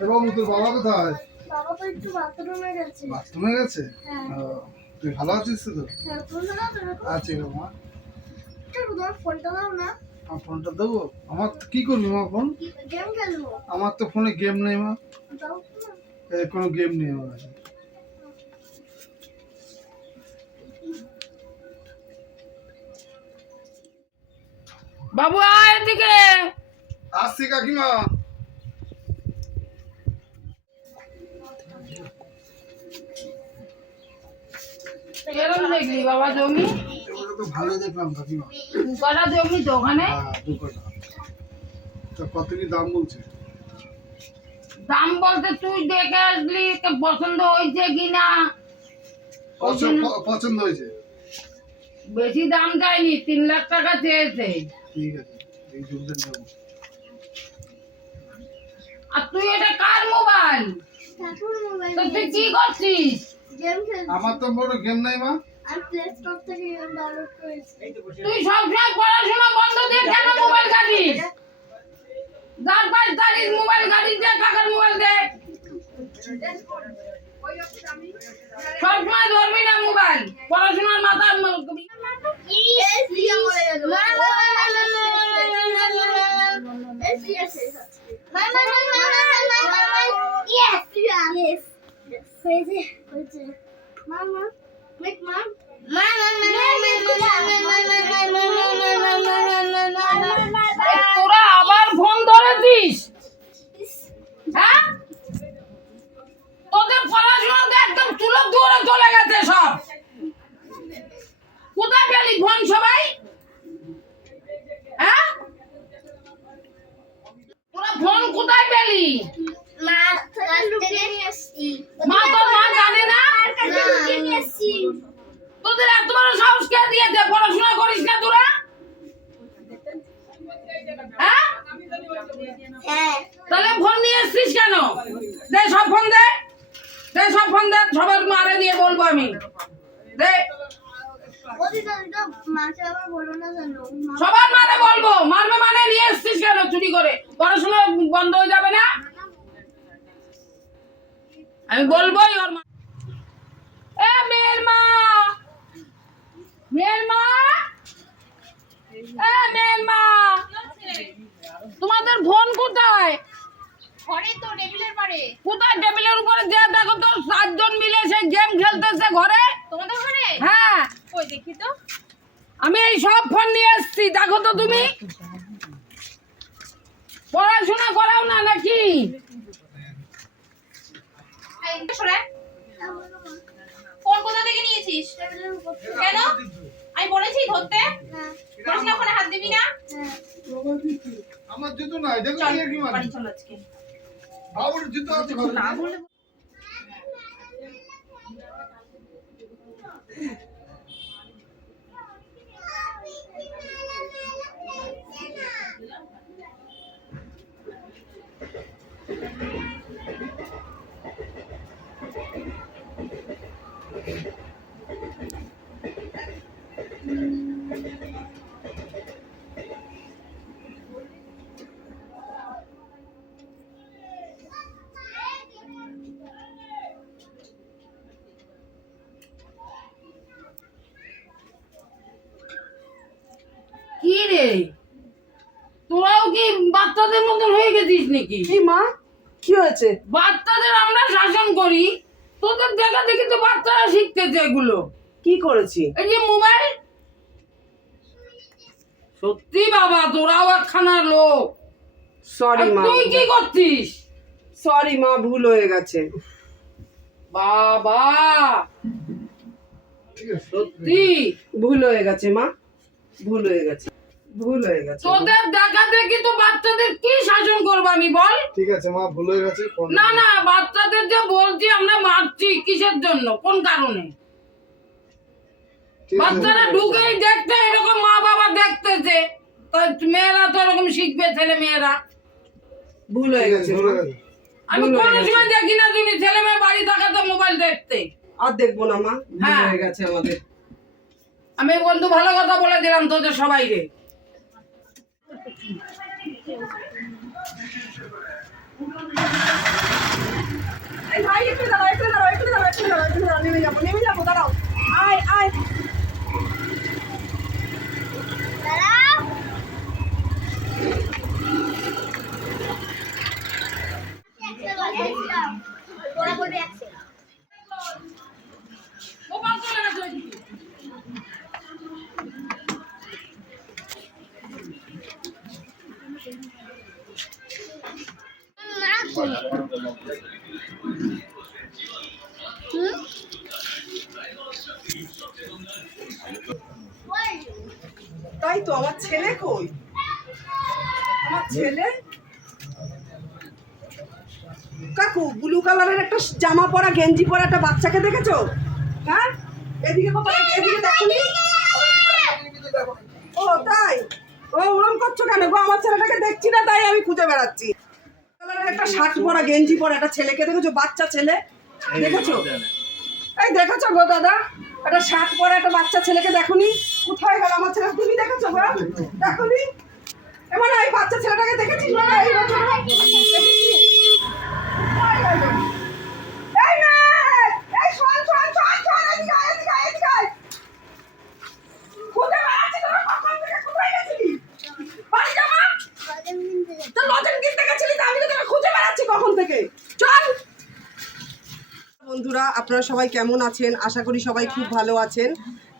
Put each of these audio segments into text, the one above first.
বাবু তোর বাবা কোথায়? বাবা তো একটু বাথরুমে গেছে। বাথরুমে গেছে? হ্যাঁ। ও, তুই ভালো আছিস তো? হ্যাঁ আছি? মা। ফোনটা দাও না। আমার ফোনটা দেবো? আমার তো- কি করবি মা ফোন? গেম খেলব? আমার তো ফোনে গেম নেই মা। দাও না। এ, কোনো গেম নেই আমার। কাছে বাবু আয় এদিকে। আসছি কাকিমা। কেরম দেখলি বাবা জমি? তো ভালোই দেখলাম কাকিমা। দু জমি তো ওখানে হ্যাঁ দু কটা তো কত কি দাম বলছে? দাম বলতে তুই দেখে আসলি পছন্দ হয়েছে কিনা। পছন্দ পছন্দ হয়েছে? বেশি দাম চাইনি তিন লাখ টাকা চেয়েছে। ঠিক আছে এই আর তুই এটা কার মোবাইল ঠাকুর মোবাইল তুই কি করছিস আমার তো বড় গেম নাই মা আর প্লে স্টোর থেকে গেম ডাউনলোড করেছি তুই সবসময় পড়াশোনা বন্ধ দিয়ে কেন মোবাইল কাটিস যার পাঁচ তারিখ মোবাইল কাটিস দে কাকার মোবাইল দে সবসময় ধরবি না মোবাইল পড়াশোনার মাথা তোরা আবার ফোন ধরেছিস? হ্যাঁ? তোদের পড়াশোনা তো একদম চুলোর দূরে চলে গেছে সব। কোথায় পেলি ফোন সবাই? হ্যাঁ? তোরা ফোন কোথায় পেলি মা তোর মা জানে না তোদের এত বড় সাহস পড়াশোনা করিস না তোরা? হ্যাঁ? তাহলে ফোন নিয়ে এসছিস কেন? দে সব ফোন দে। দে সব ফোন দে। সবার মারে দিয়ে বলব আমি। দে। সবার মারে বলব। মারবে মানে নিয়ে এসছিস কেন চুরি করে? পড়াশোনা বন্ধ হয়ে যাবে না? আমি বলবোই ওর মা এ মেয়ের মা মেয়ের মা এ মেয়ের মা তোমাদের ফোন কোথায় ঘরে তো টেবিলের পারে। কোথায় টেবিলের উপরে? যে দেখো তো সাতজন মিলে সে গেম খেলতেছে ঘরে। তোমাদের ঘরে? হ্যাঁ। কই দেখি তো। আমি এই সব ফোন নিয়ে এসেছি দেখো তো তুমি। পড়াশোনা করাও না নাকি? ফোন কোথা থেকে নিয়েছিস? কেন? আমি বলেছি ধরতে। বলেছি না হাত দিবি না। আমার জুতো নাই দেখো কি মানে বাড়ি চল আজকে। বাবুর জুতো আছে ঘরে না বলে কি রে তোরাও কি বাচ্চাদের মতন হয়ে গেছিস নাকি? কি মা? কি হয়েছে? বাচ্চাদের আমরা শাসন করি তোদের দেখা দেখি তো বাচ্চারা শিখতেছে এগুলো। কি করেছি? এই যে মোবাইল? সত্যি বাবা তোরাও একখানা লোক। সরি মা তুই কি করছিস? সরি মা ভুল হয়ে গেছে। বাবা। সত্যি। ভুল হয়ে গেছে মা ভুল হয়ে গেছে। ভুল হয়ে গেছে। তোদের দেখা দেখি তো বাচ্চাদের কি শাসন করব আমি বল? ঠিক আছে মা ভুল হয়ে গেছে না না বাচ্চাদের যে বলছি আমরা মারছি কিসের জন্য? কোন কারণে? বাচ্চারা ঢুকেই দেখতে এরকম মা বাবা দেখতেছে। মেয়েরা তো এরকম শিখবে ছেলে মেয়েরা। ভুল হয়ে গেছে। আমি কোনো সময় দেখি না তুমি ছেলে মেয়ে বাড়ি থাকাতে মোবাইল দেখতে। আর দেখব না মা। হ্যাঁ। হয়ে গেছে আমাদের। আমি বন্ধু ভালো কথা বলে দিলাম তোদের সবাই রে ভাই একটু দাঁড়াও একটু দাঁড়াও একটু দাঁড়াও একটু দাঁড়াও নেমে যাব নেমে যাব দাঁড়াও। তাই তো, আমার ছেলে কই? আমার ছেলে? কাকু ব্লু কালারের একটা জামা পরা, গেঞ্জি পরা একটা বাচ্চাকে দেখেছ? হ্যাঁ? এদিকে এদিকে দেখনি ও, তাই? ও, ওরম করছ কেন? গো, আমার ছেলেটাকে দেখছি না, তাই আমি খুঁজে বেড়াচ্ছি। একটা শার্ট পরা গেঞ্জি পরা একটা ছেলেকে দেখেছ বাচ্চা ছেলে দেখেছ এই দেখেছ গো দাদা একটা শার্ট পরা একটা বাচ্চা ছেলেকে দেখুনি কোথায় গেল আমার ছেলে তুমি দেখেছ গো দেখুনি এমন এই বাচ্চা ছেলেটাকে দেখেছিস না এই বছর দেখেছিস? কোথায় গেল? এই মেয়ে! এই শোন, শোন, শোন, শোন, এদিকে আয়, এদিকে আয়, এদিকে আয়। খুঁজে বেড়াচ্ছি তোরা কখন থেকে, কোথায় গেছিলি? বাড়ি যা মা। তো লজেন কিনতে গেছিলি তো আমি তো তোকে খুঁজে বেড়াচ্ছি কখন থেকে। চল। বন্ধুরা, আপনারা সবাই কেমন আছেন? আশা করি সবাই খুব ভালো আছেন।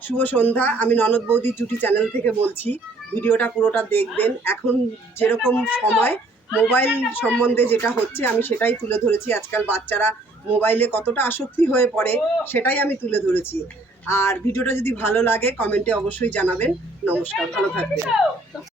শুভ সন্ধ্যা। আমি ননদ বৌদি জুটি চ্যানেল থেকে বলছি। ভিডিওটা পুরোটা দেখবেন। এখন যেরকম সময়, মোবাইল সম্বন্ধে যেটা হচ্ছে, আমি সেটাই তুলে ধরেছি। আজকাল বাচ্চারা মোবাইলে কতটা আসক্তি হয়ে পড়ে, সেটাই আমি তুলে ধরেছি। আর ভিডিওটা যদি ভালো লাগে, কমেন্টে অবশ্যই জানাবেন। নমস্কার, ভালো থাকবেন।